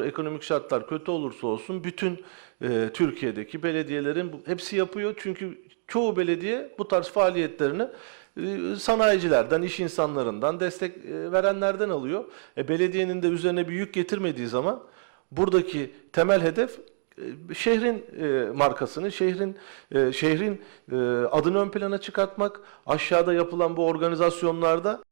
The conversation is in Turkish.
olur, ekonomik şartlar kötü olursa olsun bütün e, Türkiye'deki belediyelerin hepsi yapıyor. Çünkü çoğu belediye bu tarz faaliyetlerini e, sanayicilerden, iş insanlarından, destek e, verenlerden alıyor. E, belediyenin de üzerine bir yük getirmediği zaman buradaki temel hedef e, şehrin e, markasını, şehrin e, şehrin e, adını ön plana çıkartmak, aşağıda yapılan bu organizasyonlarda